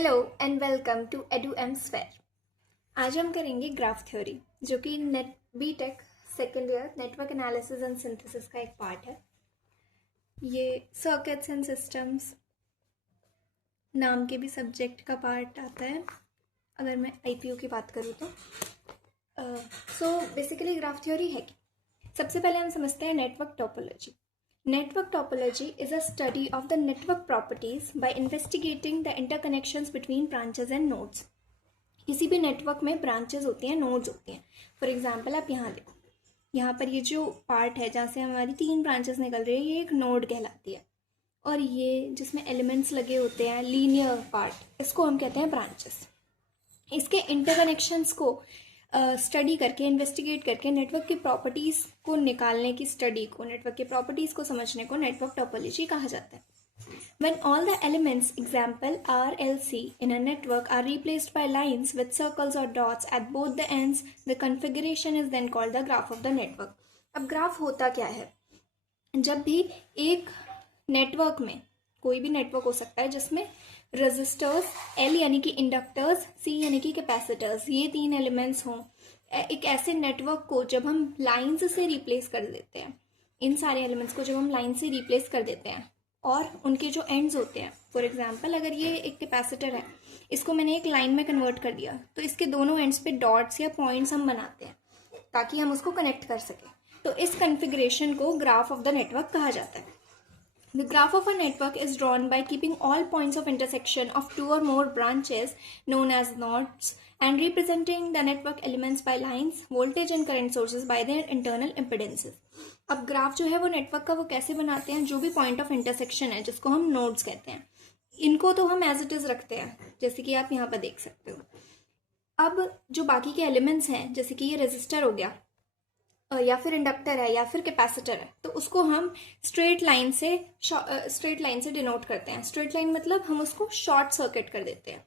Hello and welcome to Edu M sphere. आज हम करेंगे ग्राफ थ्योरी, जो कि NET BTech second year network analysis and synthesis का एक पार्ट है। ये सर्किट्स एंड सिस्टम्स नाम के भी सब्जेक्ट का पार्ट आता है, अगर मैं आईपीयू की बात करूँ तो। सो बेसिकली ग्राफ थ्योरी है कि सबसे पहले हम समझते हैं network topology. Network topology is a study of the network properties by investigating the interconnections between branches and nodes. किसी भी नेटवर्क में ब्रांचेस होती हैं, नोड्स होती हैं। फॉर एग्जांपल आप यहाँ देखो, यहाँ पर ये जो पार्ट है जहाँ से हमारी 3 ब्रांचेस निकल रही है, ये एक नोड कहलाती है। और ये जिसमें एलिमेंट्स लगे होते हैं, लीनियर पार्ट, इसको हम कहते हैं ब्रांचेस। इसके इंटरकनेक्शंस को स्टडी करके, इन्वेस्टिगेट करके नेटवर्क की प्रॉपर्टीज़ को निकालने की स्टडी को, नेटवर्क की प्रॉपर्टीज़ को समझने को नेटवर्क टोपोलॉजी कहा जाता है। When all the elements, example RLC, in a network are replaced by lines with circles or dots at both the ends, the configuration is then called the graph of the network. अब graph होता क्या है? जब भी एक network में, कोई भी नेटवर्क हो सकता है जिसमें रजिस्टर्स L यानी कि इंडक्टर्स, C यानी कि कैपेसिटर्स, ये 3 एलिमेंट्स हों, एक ऐसे नेटवर्क को जब हम लाइंस से रिप्लेस कर देते हैं, इन सारे एलिमेंट्स को जब हम लाइन से रिप्लेस कर देते हैं और उनके जो एंड्स होते हैं, फॉर एग्जांपल अगर ये एक कैपेसिटर है, इसको मैंने एक लाइन में कन्वर्ट कर दिया, तो इसके दोनों एंड्स पे डॉट्स या पॉइंट्स हम बनाते हैं ताकि हम उसको कनेक्ट कर सकें। तो इस कन्फिग्रेशन को ग्राफ ऑफ द नेटवर्क कहा जाता है। The graph of a network is drawn by keeping all points of intersection of 2 or more branches known as nodes and representing the network elements by lines, voltage and current sources by their internal impedances. अब graph जो है वो network का वो कैसे बनाते हैं, जो भी पॉइंट ऑफ इंटरसेक्शन है जिसको हम नोड्स कहते हैं, इनको तो हम एज इट इज रखते हैं, जैसे कि आप यहाँ पर देख सकते हो। अब जो बाकी के एलिमेंट्स हैं, जैसे कि ये रेजिस्टर हो गया, या फिर इंडक्टर है, या फिर कैपेसिटर है, तो उसको हम स्ट्रेट लाइन से डिनोट करते हैं। स्ट्रेट लाइन मतलब हम उसको शॉर्ट सर्किट कर देते हैं।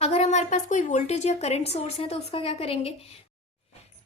अगर हमारे पास कोई वोल्टेज या करंट सोर्स है तो उसका क्या करेंगे,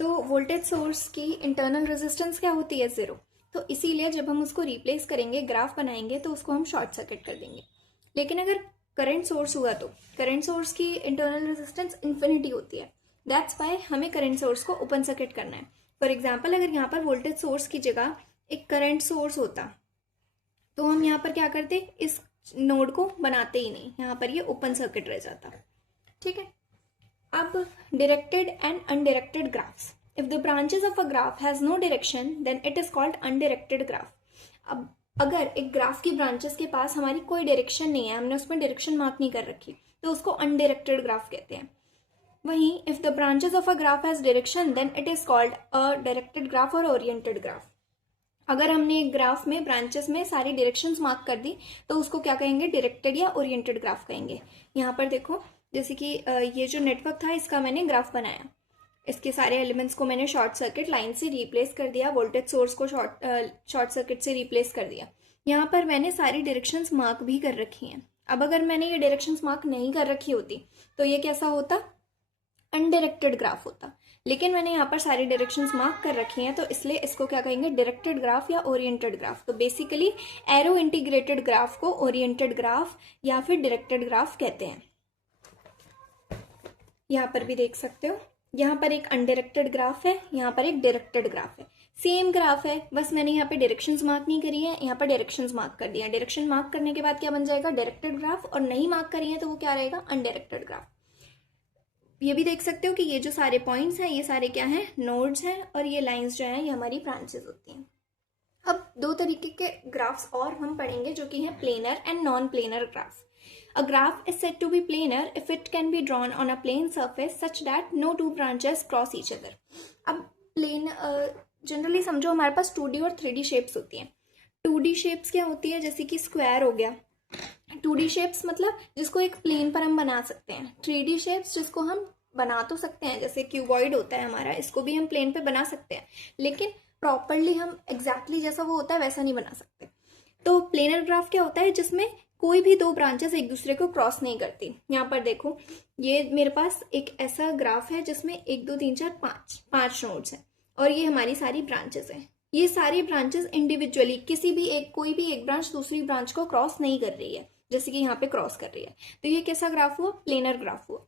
तो वोल्टेज सोर्स की इंटरनल रेजिस्टेंस क्या होती है, 0। तो इसीलिए जब हम उसको रिप्लेस करेंगे, ग्राफ बनाएंगे, तो उसको हम शॉर्ट सर्किट कर देंगे। लेकिन अगर करंट सोर्स हुआ तो करंट सोर्स की इंटरनल रेजिस्टेंस इन्फिनिटी होती है। दैट्स वाई हमें करंट सोर्स को ओपन सर्किट करना है। फॉर एग्जाम्पल अगर यहाँ पर वोल्टेज सोर्स की जगह एक करंट सोर्स होता तो हम यहाँ पर क्या करते, इस नोड को बनाते ही नहीं, यहाँ पर ये ओपन सर्किट रह जाता। ठीक है। अब directed and undirected graphs. If the branches of a graph has no direction then it is called undirected graph. अब अगर एक ग्राफ की ब्रांचेस के पास हमारी कोई डायरेक्शन नहीं है, हमने उसमें डायरेक्शन मार्क नहीं कर रखी, तो उसको अनडायरेक्टेड ग्राफ कहते हैं। वहीं if the branches of a graph has direction then it is called a directed graph और ओरिएंटेड ग्राफ। अगर हमने एक ग्राफ में ब्रांचेस में सारी डायरेक्शंस मार्क कर दी तो उसको क्या कहेंगे, डायरेक्टेड या ओरिएंटेड ग्राफ कहेंगे। यहाँ पर देखो, जैसे कि ये जो नेटवर्क था इसका मैंने ग्राफ बनाया, इसके सारे एलिमेंट्स को मैंने शॉर्ट सर्किट लाइन से रिप्लेस कर दिया, वोल्टेज सोर्स को शॉर्ट सर्किट से रिप्लेस कर दिया। यहाँ पर मैंने सारी डायरेक्शंस मार्क भी कर रखी हैं। अब अगर मैंने ये डायरेक्शंस मार्क नहीं कर रखी होती तो ये कैसा होता, अनडायरेक्टेड ग्राफ होता। लेकिन मैंने यहाँ पर सारी डायरेक्शंस मार्क कर रखी हैं, तो इसलिए इसको क्या कहेंगे, डायरेक्टेड ग्राफ या ओरिएंटेड ग्राफ। तो बेसिकली एरो इंटीग्रेटेड ग्राफ को ओरिएंटेड ग्राफ या फिर डायरेक्टेड ग्राफ कहते हैं। यहाँ पर भी देख सकते हो, यहाँ पर एक अनडायरेक्टेड ग्राफ है, यहाँ पर एक डायरेक्टेड ग्राफ है, सेम ग्राफ है, बस मैंने यहाँ पे डायरेक्शंस मार्क नहीं करी है, यहाँ पर डायरेक्शंस मार्क कर दिया। डायरेक्शन मार्क करने के बाद क्या बन जाएगा, डायरेक्टेड ग्राफ, और नहीं मार्क करी है तो वो क्या रहेगा, अनडायरेक्टेड ग्राफ। ये भी देख सकते हो कि ये जो सारे पॉइंट्स हैं ये सारे क्या हैं, नोड्स हैं, और ये लाइंस जो हैं ये हमारी ब्रांचेस होती हैं। अब 2 तरीके के ग्राफ्स और हम पढ़ेंगे जो कि हैं planar and non planar graph. A graph is said to be planar if it can be drawn on a plane surface such that no 2 branches cross each other. अब प्लेन जनरली समझो हमारे पास 2D और 3D shapes होती हैं। 2D shapes क्या होती है, जैसे कि स्क्वायर हो गया। 2D शेप्स मतलब जिसको एक प्लेन पर हम बना सकते हैं। 3D शेप्स जिसको हम बना तो सकते हैं, जैसे क्यूबॉइड होता है हमारा, इसको भी हम प्लेन पे बना सकते हैं, लेकिन प्रॉपरली हम एग्जैक्टली जैसा वो होता है वैसा नहीं बना सकते। तो प्लेनर ग्राफ क्या होता है, जिसमें कोई भी 2 ब्रांचेस एक दूसरे को क्रॉस नहीं करती। यहाँ पर देखो, ये मेरे पास एक ऐसा ग्राफ है जिसमें 1 2 3 4 5 नोड्स हैं, और ये हमारी सारी ब्रांचेस हैं। ये सारी ब्रांचेस इंडिविजुअली कोई भी एक ब्रांच दूसरी ब्रांच को क्रॉस नहीं कर रही है, जैसे कि यहाँ पे क्रॉस कर रही है। तो ये कैसा ग्राफ हुआ? प्लेनर ग्राफ हुआ।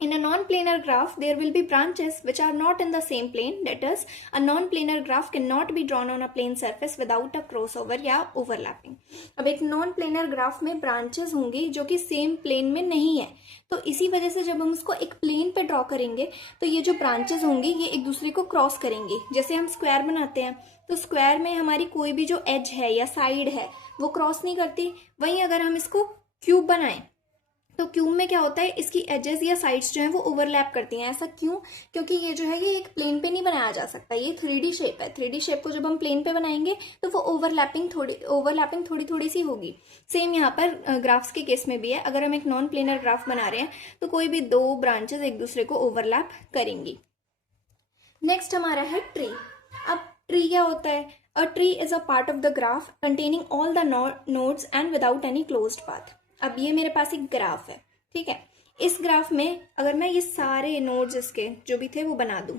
In a non-planar graph, there will be branches which are not in the same plane. That is, a non-planar graph cannot be drawn on a plane surface without a crossover या overlapping. अब एक non-planar graph में branches होंगी जो कि same plane में नहीं है, तो इसी वजह से जब हम उसको एक plane पे draw करेंगे तो ये जो branches होंगी ये एक दूसरे को cross करेंगी। जैसे हम square बनाते हैं तो square में हमारी कोई भी जो edge है या side है वो cross नहीं करती। वहीं अगर हम इसको cube बनाएं तो क्यूब में क्या होता है, इसकी एजेस या साइड्स जो हैं वो ओवरलैप करती हैं। ऐसा क्यों? क्योंकि ये जो है ये एक प्लेन पे नहीं बनाया जा सकता, ये 3D शेप है। 3D शेप को जब हम प्लेन पे बनाएंगे तो वो ओवरलैपिंग थोड़ी सी होगी। सेम यहाँ पर ग्राफ्स के केस में भी है। अगर हम एक नॉन प्लेनर ग्राफ बना रहे हैं तो कोई भी दो ब्रांचेस एक दूसरे को ओवरलैप करेंगी। नेक्स्ट हमारा है ट्री। अब ट्री क्या होता है? A tree is a part of the graph containing all the nodes and without any closed path. अब ये मेरे पास एक ग्राफ है, ठीक है। इस ग्राफ में अगर मैं ये सारे नोड्स इसके जो भी थे वो बना दूं,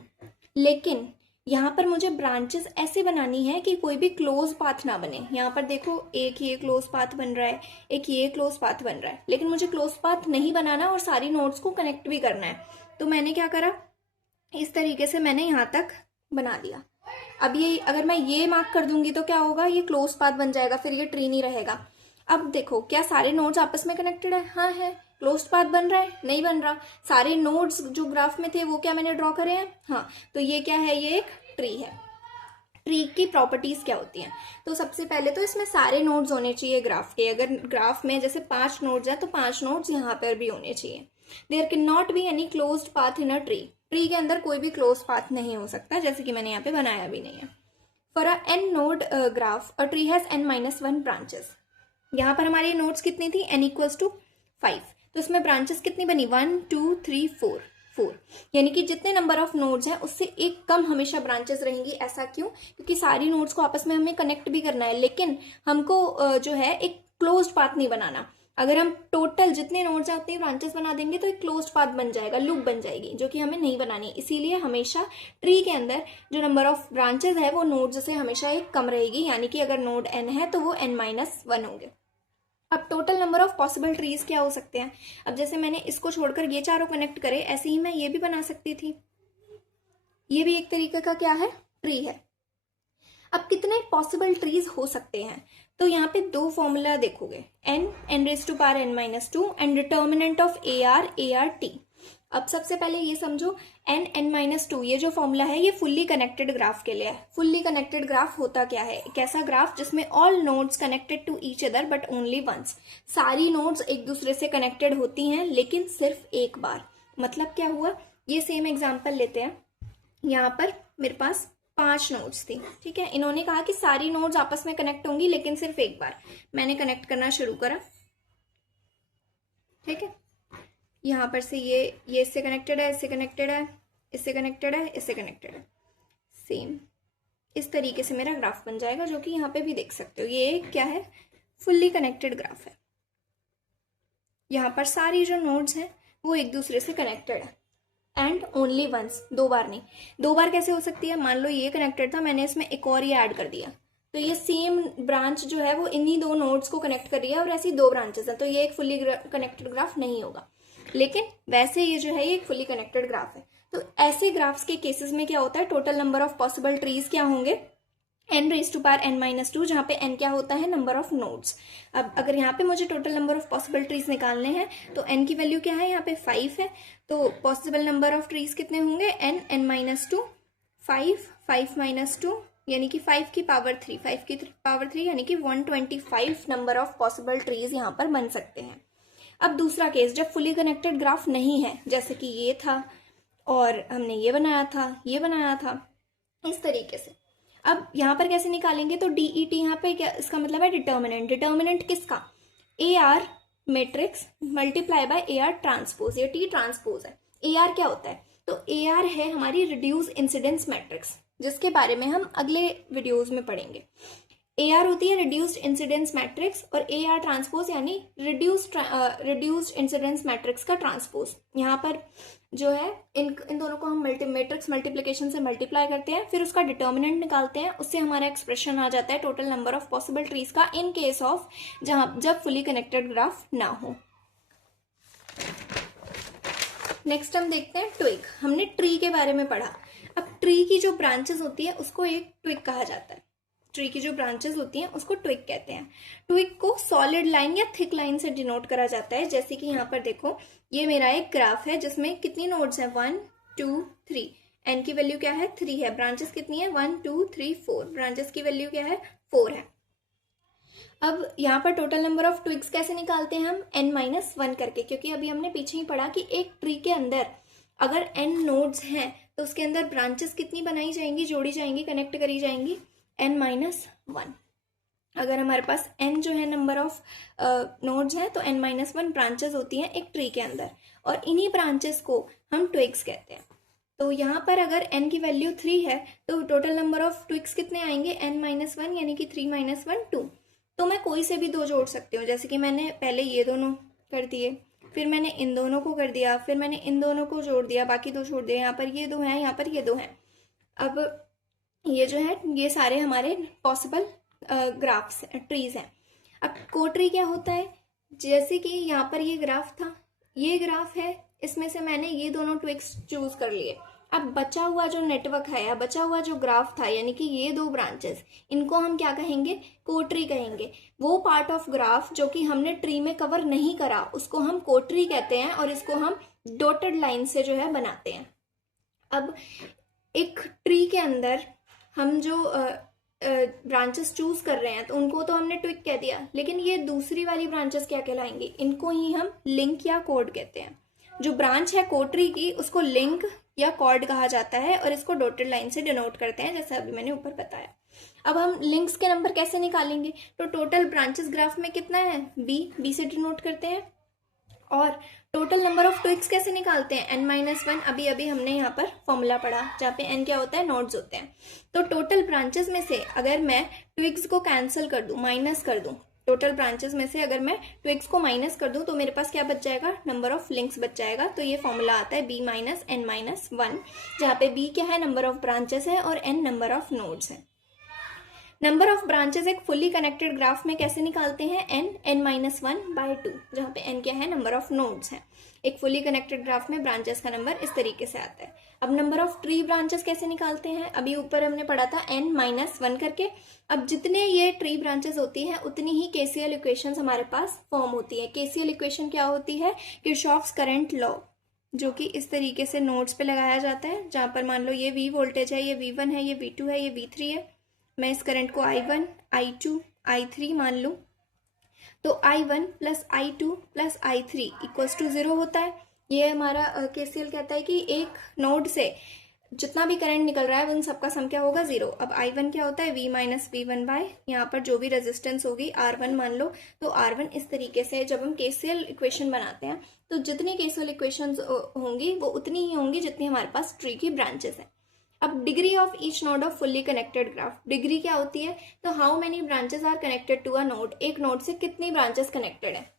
लेकिन यहाँ पर मुझे ब्रांचेस ऐसे बनानी है कि कोई भी क्लोज पाथ ना बने। यहाँ पर देखो एक ये क्लोज पाथ बन रहा है, एक ये क्लोज पाथ बन रहा है, लेकिन मुझे क्लोज पाथ नहीं बनाना और सारी नोड्स को कनेक्ट भी करना है। तो मैंने क्या करा, इस तरीके से मैंने यहाँ तक बना दिया। अब ये अगर मैं ये मार्क कर दूंगी तो क्या होगा, ये क्लोज पाथ बन जाएगा, फिर ये ट्री नहीं रहेगा। अब देखो क्या सारे नोड्स आपस में कनेक्टेड है? हाँ है। क्लोज्ड पाथ बन रहा है? नहीं बन रहा। सारे नोड्स जो ग्राफ में थे वो क्या मैंने ड्रॉ करे हैं? हाँ। तो ये क्या है? ये एक ट्री है। ट्री की प्रॉपर्टीज क्या होती हैं? तो सबसे पहले तो इसमें सारे नोड्स होने चाहिए ग्राफ के। अगर ग्राफ में जैसे 5 नोड्स है तो 5 नोड्स यहाँ पर भी होने चाहिए। There can not be any closed path in a tree. Tree के अंदर कोई भी क्लोज पाथ नहीं हो सकता, जैसे कि मैंने यहाँ पे बनाया भी नहीं है। For a n node graph a tree has n-1 branches. यहाँ पर हमारी नोड्स कितनी थी? n = 5। तो इसमें ब्रांचेस कितनी बनी? 1 2 3 4। यानी कि जितने नंबर ऑफ नोड्स हैं उससे एक कम हमेशा ब्रांचेस रहेंगी। ऐसा क्यों? क्योंकि सारी नोड्स को आपस में हमें कनेक्ट भी करना है, लेकिन हमको जो है एक क्लोज्ड पाथ नहीं बनाना। अगर हम टोटल जितने नोड्स हैं उतने ब्रांचेस बना देंगे तो एक क्लोज्ड पाथ बन जाएगा, लूप बन जाएगी, जो कि हमें नहीं बनानी। इसीलिए हमेशा ट्री के अंदर जो नंबर ऑफ ब्रांचेस है वो नोड्स से हमेशा एक कम रहेगी। यानी कि अगर नोड n है तो वो n-1 होंगे। अब total number of possible trees क्या हो सकते हैं? अब जैसे मैंने इसको छोड़कर ये चारों कनेक्ट करे, ऐसे ही मैं ये भी बना सकती थी। ये भी एक तरीके का क्या है? ट्री है। अब कितने पॉसिबल ट्रीज हो सकते हैं? तो यहाँ पे दो फॉर्मूला देखोगे, n(n)⁻n-2 and determinant of AR अब सबसे पहले ये समझो n(n-2) ये जो फॉर्मूला है ये फुल्ली कनेक्टेड ग्राफ के लिए है। फुल्ली कनेक्टेड ग्राफ होता क्या है? एक ऐसा ग्राफ जिसमें all nodes connected to each other but only once. सारी नोड्स एक दूसरे से कनेक्टेड होती हैं लेकिन सिर्फ एक बार। मतलब क्या हुआ? ये सेम एग्जाम्पल लेते हैं। यहाँ पर मेरे पास 5 नोड्स थी, ठीक है। इन्होंने कहा कि सारी नोड्स आपस में कनेक्ट होंगी लेकिन सिर्फ एक बार। मैंने कनेक्ट करना शुरू करा, ठीक है। यहाँ पर से ये इससे कनेक्टेड है, इससे कनेक्टेड है, इससे कनेक्टेड है, इससे कनेक्टेड है। सेम इस तरीके से मेरा ग्राफ बन जाएगा, जो कि यहाँ पे भी देख सकते हो। ये क्या है? फुल्ली कनेक्टेड ग्राफ है। यहाँ पर सारी जो नोड्स हैं वो एक दूसरे से कनेक्टेड है एंड ओनली वंस, 2 बार नहीं। 2 बार कैसे हो सकती है? मान लो ये कनेक्टेड था, मैंने इसमें एक और ये ऐड कर दिया, तो ये सेम ब्रांच जो है वो इन्हीं 2 नोड्स को कनेक्ट कर रही है और ऐसी 2 ब्रांचेस हैं, तो ये एक फुल्ली कनेक्टेड ग्राफ नहीं होगा। लेकिन वैसे ये जो है ये एक फुल्ली कनेक्टेड ग्राफ है। तो ऐसे ग्राफ्स के केसेस में क्या होता है? Total number of possible trees क्या होंगे? n(n-2), जहाँ पे n क्या होता है? Number of nodes. अब अगर यहाँ पे मुझे total number of possible trees निकालने हैं तो n की वैल्यू क्या है? यहाँ पे 5 है, तो पॉसिबल नंबर ऑफ ट्रीज कितने होंगे? n(n-2), 5 यानी कि 5 की पावर 3, 5 की पावर 3 यानी कि 125 नंबर ऑफ पॉसिबल ट्रीज यहाँ पर बन सकते हैं। अब दूसरा केस, जब फुली कनेक्टेड ग्राफ नहीं है, जैसे कि ये था और हमने ये बनाया था, इस तरीके से। अब यहाँ पर कैसे निकालेंगे? तो DET यहाँ पे क्या इसका मतलब है? डिटर्मिनेंट। डिटर्मिनेंट किसका? AR matrix multiply by AR transpose. ये T ट्रांसपोज है। AR क्या होता है? तो AR है हमारी रिड्यूस इंसिडेंस मैट्रिक्स, जिसके बारे में हम अगले वीडियोज में पढ़ेंगे। AR होती है रिड्यूस्ड इंसिडेंस मैट्रिक्स और AR ट्रांसपोज यानी रिड्यूस्ड इंसिडेंस मैट्रिक्स का ट्रांसपोज। यहाँ पर जो है इन दोनों को हम मैट्रिक्स मल्टीप्लिकेशन से मल्टीप्लाई करते हैं, फिर उसका डिटर्मिनेंट निकालते हैं, उससे हमारा एक्सप्रेशन आ जाता है total number of possible trees का इन केस ऑफ जब फुली कनेक्टेड ग्राफ ना हो। नेक्स्ट हम देखते हैं ट्विग। हमने ट्री के बारे में पढ़ा। अब ट्री की जो ब्रांचेस होती है उसको एक ट्विग कहा जाता है। ट्री की जो ब्रांचेस होती हैं उसको ट्विग कहते हैं। ट्विग को सॉलिड लाइन या थिक लाइन से डिनोट करा जाता है। जैसे कि यहाँ पर देखो, ये मेरा एक ग्राफ है जिसमें कितनी नोड्स हैं, 1 2 3। एन की वैल्यू क्या है, 3 है। ब्रांचेस कितनी है, 1 2 3 4। ब्रांचेस की वैल्यू क्या है, 4 है। अब यहाँ पर टोटल नंबर ऑफ ट्विग्स कैसे निकालते हैं हम, n-1 करके, क्योंकि अभी हमने पीछे ही पढ़ा कि एक ट्री के अंदर अगर n नोड्स हैं तो उसके अंदर ब्रांचेस कितनी बनाई जाएंगी, जोड़ी जाएंगी, कनेक्ट करी जाएंगी, n-1। अगर हमारे पास n जो है नंबर ऑफ नोड्स हैं तो n-1 ब्रांचेस होती हैं एक ट्री के अंदर, और इन्हीं ब्रांचेस को हम ट्विग्स कहते हैं। तो यहाँ पर अगर n की वैल्यू 3 है तो टोटल नंबर ऑफ ट्विग्स कितने आएंगे, n-1 यानी कि 3 - 1 2। तो मैं कोई से भी दो जोड़ सकती हूँ। जैसे कि मैंने पहले ये दोनों कर दिए, फिर मैंने इन दोनों को कर दिया, फिर मैंने इन दोनों को जोड़ दिया, बाकी दो छोड़ दिए। यहाँ पर ये दो हैं, यहाँ पर ये दो हैं। अब ये जो है ये सारे हमारे पॉसिबल ग्राफ्स ट्रीज हैं। अब कोट्री क्या होता है, जैसे कि यहाँ पर ये ग्राफ था, ये ग्राफ है, इसमें से मैंने ये दोनों ट्विग्स चूज कर लिए। अब बचा हुआ जो नेटवर्क है या बचा हुआ जो ग्राफ था, यानी कि ये दो ब्रांचेस, इनको हम क्या कहेंगे, कोट्री कहेंगे। वो पार्ट ऑफ ग्राफ जो कि हमने ट्री में कवर नहीं करा उसको हम कोट्री कहते हैं, और इसको हम डॉटेड लाइन से जो है बनाते हैं। अब एक ट्री के अंदर हम जो ब्रांचेस चूज कर रहे हैं तो उनको तो हमने ट्विग कह दिया, लेकिन ये दूसरी वाली ब्रांचेस क्या कहलाएंगी, इनको ही हम लिंक या कॉर्ड कहते हैं। जो ब्रांच है कोट्री की उसको लिंक या कॉर्ड कहा जाता है, और इसको डॉटेड लाइन से डिनोट करते हैं, जैसे अभी मैंने ऊपर बताया। अब हम लिंक्स के नंबर कैसे निकालेंगे, तो टोटल ब्रांचेस ग्राफ में कितना है, बी से डिनोट करते हैं। और टोटल नंबर ऑफ ट्विग्स कैसे निकालते हैं, n-1। अभी अभी हमने यहाँ पर फॉर्मूला पढ़ा जहाँ पे n क्या होता है, नोड्स होते हैं। तो टोटल ब्रांचेस में से अगर मैं ट्विग्स को कैंसिल कर दूं, माइनस कर दूं, टोटल ब्रांचेस में से अगर मैं ट्विग्स को माइनस कर दूं तो मेरे पास क्या बच जाएगा, नंबर ऑफ लिंक्स बच जाएगा। तो ये फॉर्मूला आता है b - n-1, जहाँ पे b क्या है, नंबर ऑफ ब्रांचेस है, और n नंबर ऑफ नोड्स है। नंबर ऑफ ब्रांचेस एक फुली कनेक्टेड ग्राफ में कैसे निकालते हैं, n-1/2, जहाँ पे n क्या है, नंबर ऑफ नोड्स है। एक फुली कनेक्टेड ग्राफ में ब्रांचेस का नंबर इस तरीके से आता है। अब नंबर ऑफ ट्री ब्रांचेस कैसे निकालते हैं, अभी ऊपर हमने पढ़ा था n-1 करके। अब जितने ये ट्री ब्रांचेस होती हैं उतनी ही केसीएल इक्वेशंस हमारे पास फॉर्म होती है। केसीएल इक्वेशन क्या होती है, किरचॉफ्स करंट लॉ, जो कि इस तरीके से नोड्स पे लगाया जाता है, जहाँ पर मान लो ये V वोल्टेज है, ये V1 है, ये V2 है, ये V3 है। मैं इस करंट को I1, I2, I3 मान लूँ, तो I1 + I2 + I3 = 0 होता है। ये हमारा केसीएल कहता है कि एक नोड से जितना भी करंट निकल रहा है उन सबका सम क्या होगा, 0। अब I1 क्या होता है, V - V1 बाय यहाँ पर जो भी रेजिस्टेंस होगी R1 मान लो, तो R1 इस तरीके से जब हम केसीएल इक्वेशन बनाते हैं तो जितनी केसीएल इक्वेशंस होंगी वो उतनी ही होंगी जितनी हमारे पास ट्री की ब्रांचेस है। अब degree of each node of fully connected graph, degree क्या होती है, तो how many branches are connected to a node, एक नोड से कितनी ब्रांचेस कनेक्टेड है।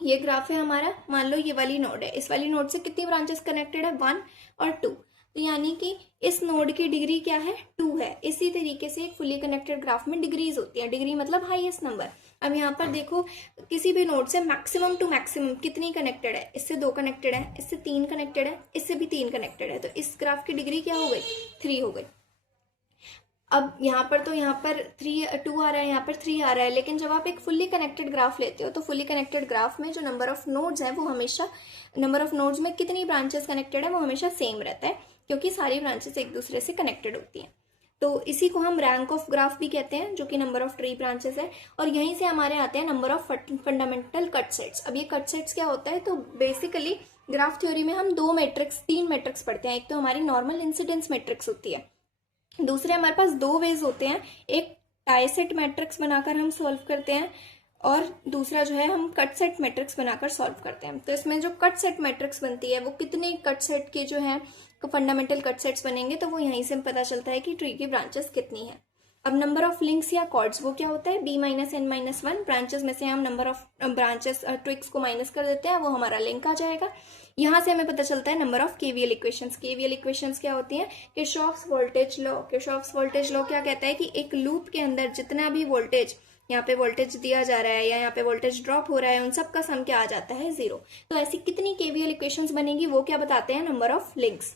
ये ग्राफ है हमारा, मान लो ये वाली नोड है, इस वाली नोड से कितनी ब्रांचेस कनेक्टेड है, 1 और 2। तो यानी कि इस नोड की डिग्री क्या है, 2 है। इसी तरीके से एक फुली कनेक्टेड ग्राफ में डिग्रीज होती है, डिग्री मतलब हाईएस्ट नंबर। अब यहाँ पर देखो, किसी भी नोड से मैक्सिमम टू मैक्सिमम कितनी कनेक्टेड है, इससे 2 कनेक्टेड है, इससे 3 कनेक्टेड है, इससे भी 3 कनेक्टेड है, तो इस ग्राफ की डिग्री क्या हो गई, 3 हो गई। अब यहाँ पर तो यहाँ पर 2 आ रहा है, यहाँ पर 3 आ रहा है, लेकिन जब आप एक फुल्ली कनेक्टेड ग्राफ लेते हो तो फुल्ली कनेक्टेड ग्राफ में जो नंबर ऑफ नोड्स हैं वो हमेशा, नंबर ऑफ नोड्स में कितनी ब्रांचेस कनेक्टेड है वो हमेशा सेम रहता है, क्योंकि सारी ब्रांचेस एक दूसरे से कनेक्टेड होती हैं। तो इसी को हम रैंक ऑफ ग्राफ भी कहते हैं, जो कि नंबर ऑफ ट्री ब्रांचेस है। और यहीं से हमारे आते हैं number of fundamental cut sets. अब ये कट सेट्स क्या होता है, तो बेसिकली ग्राफ थ्योरी में हम 3 मैट्रिक्स पढ़ते हैं। एक तो हमारी नॉर्मल इंसिडेंस मैट्रिक्स होती है, दूसरे हमारे पास 2 वेज होते हैं, एक टाइसेट मैट्रिक्स बनाकर हम सॉल्व करते हैं, और दूसरा जो है हम कट सेट मैट्रिक्स बनाकर सॉल्व करते हैं। तो इसमें जो कट सेट मैट्रिक्स बनती है वो कितने कट सेट के जो है फंडामेंटल कट सेट्स बनेंगे, तो वो यहीं से पता चलता है कि ट्री की ब्रांचेस कितनी है। अब नंबर ऑफ लिंक्स या कॉर्ड्स वो क्या होता है, b minus N minus one. Branches में से हम नंबर ऑफ ब्रांचेस ट्विक्स को माइनस कर देते हैं, वो हमारा लिंक आ जाएगा। यहाँ से हमें पता चलता है number of KVL equations. KVL equations क्या होती हैं, Kirchhoff's voltage law. Kirchhoff's voltage law क्या कहता है कि एक लूप के अंदर जितना भी वोल्टेज, यहाँ पे वोल्टेज दिया जा रहा है या यहाँ पे वोल्टेज ड्रॉप हो रहा है, उन सब का सम क्या आ जाता है, 0। तो ऐसी कितनी केवीएल इक्वेशंस बनेगी वो क्या बताते हैं, नंबर ऑफ लिंक्स।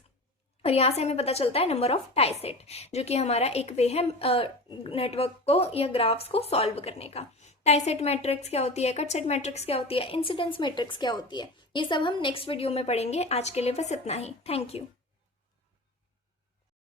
और यहाँ से हमें पता चलता है नंबर ऑफ टाई सेट, जो कि हमारा एक वे है नेटवर्क को या ग्राफ्स को सॉल्व करने का। टाई सेट मैट्रिक्स क्या होती है, कट सेट मैट्रिक्स क्या होती है, इंसिडेंस मैट्रिक्स क्या होती है, ये सब हम नेक्स्ट वीडियो में पढ़ेंगे। आज के लिए बस इतना ही। Thank you.